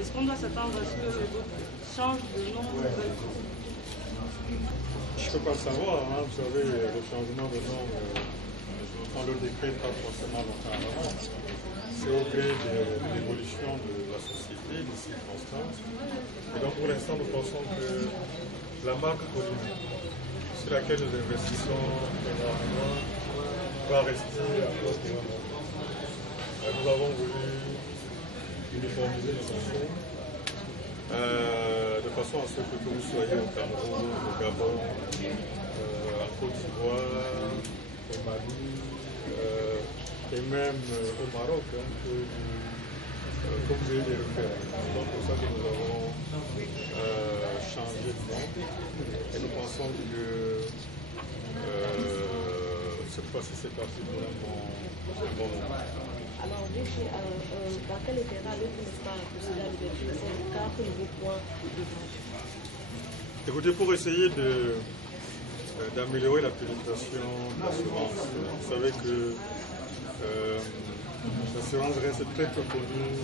est-ce qu'on doit s'attendre à ce que le groupe change de nom? Je ne peux pas le savoir, hein. Vous savez, le changement de nom, on ne le décrète pas forcément longtemps avant. C'est au gré de l'évolution de la société, des circonstances. Et donc pour l'instant, nous pensons que la marque Colina, sur laquelle nous investissons énormément, va rester encore pour un moment. Nous avons voulu uniformiser les enseignes de façon à ce que vous soyez au Cameroun, au Gabon, en Côte d'Ivoire, au Mali et même au Maroc, hein, que vous ayez des repères. C'est donc pour ça que nous avons changé de nom et nous pensons que cette fois-ci c'est parti pour un bon moment. Alors, dans quel intérêt n'est-ce pas procéder à l'ouverture de ces 4 nouveaux points de vente? Écoutez, pour essayer d'améliorer la pénétration de l'assurance, vous savez que l'assurance reste très peu connue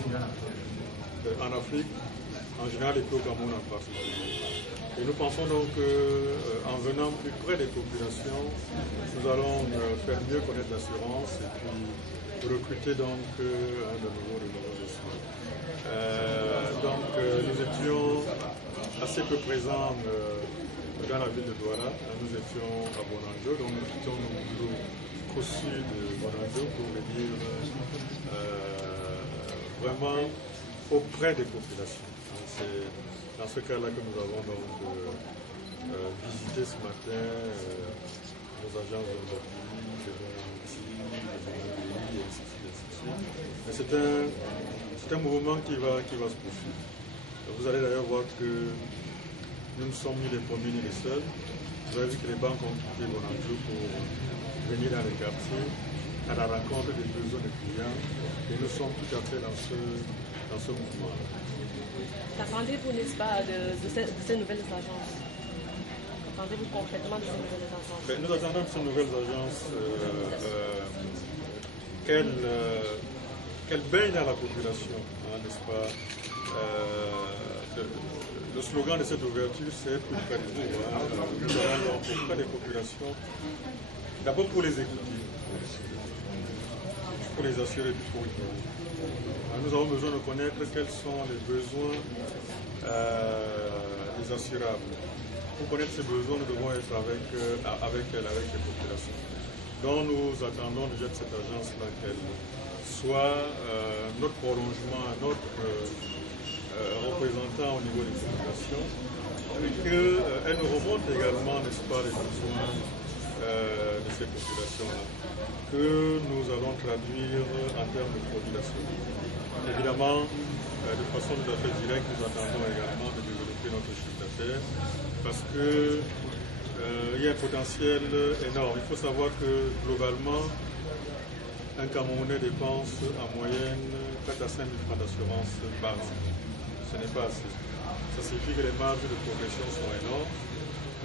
en Afrique, en général, et puis au Cameroun en particulier. Et nous pensons donc qu'en venant plus près des populations, nous allons faire mieux connaître l'assurance et puis recruter donc de nouveaux soins. Donc nous étions assez peu présents dans la ville de Douala. Nous étions à Bonanjo, donc nous quittions nos bureaux au sud de Bonanjo pour venir vraiment auprès des populations. C'est dans ce cas-là que nous avons donc visité ce matin nos agences de mobilité, et ainsi de suite. Mais c'est un mouvement qui va se poursuivre. Vous allez d'ailleurs voir que nous ne sommes ni les premiers ni les seuls. Vous avez vu que les banques ont quitté Bonanjo pour venir dans les quartiers à la rencontre des besoins des clients et nous sommes tout à fait dans ce mouvement. Qu'attendez-vous, n'est-ce pas, de ces nouvelles agences? Qu'attendez-vous concrètement de ces nouvelles agences? Nous attendons de ces nouvelles agences qu'elles baignent dans la population, hein, n'est-ce pas? Le slogan de cette ouverture, c'est plus près de vous. Hein. Nous allons plus près des populations, d'abord pour les écouter, pour les assurer du pour nous avons besoin de connaître quels sont les besoins des assurables. Pour connaître ces besoins, nous devons être avec les populations. Donc nous attendons déjà de cette agence-là qu'elle soit notre prolongement, notre représentant au niveau des populations, et qu'elle nous remonte également, n'est-ce pas, les besoins de ces populations-là, que nous allons traduire en termes de produits d'assurance. Évidemment, de façon tout à fait directe, nous attendons également de développer notre chiffre d'affaires parce qu'il y a un potentiel énorme. Il faut savoir que globalement, un Camerounais dépense en moyenne 4 à 5 000 francs d'assurance par an. Ce n'est pas assez. Ça signifie que les marges de progression sont énormes.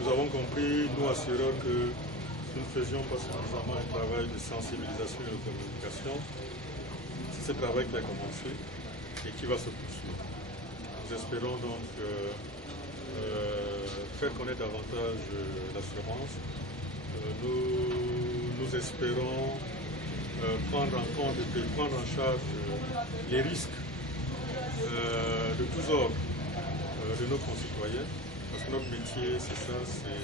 Nous avons compris, nous assureurs, que nous ne faisions pas suffisamment un travail de sensibilisation et de communication. C'est ce travail qui a commencé et qui va se poursuivre. Nous espérons donc faire connaître davantage l'assurance. Nous espérons prendre en compte et prendre en charge les risques de tous ordres de nos concitoyens, parce que notre métier, c'est ça, c'est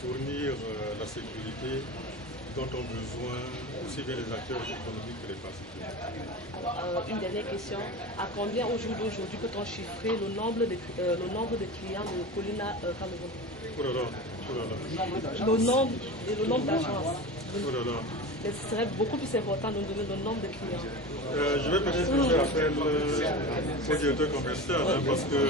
fournir la sécurité dont ont besoin aussi bien les acteurs économiques que les particuliers. Alors, une dernière question. À combien au jour d'aujourd'hui peut-on chiffrer le nombre de clients de Colina Cameroun? Le nombre d'agences. Mais ce serait beaucoup plus important de nous donner le nombre de clients. Je vais peut-être faire appel au directeur commercial, hein, parce que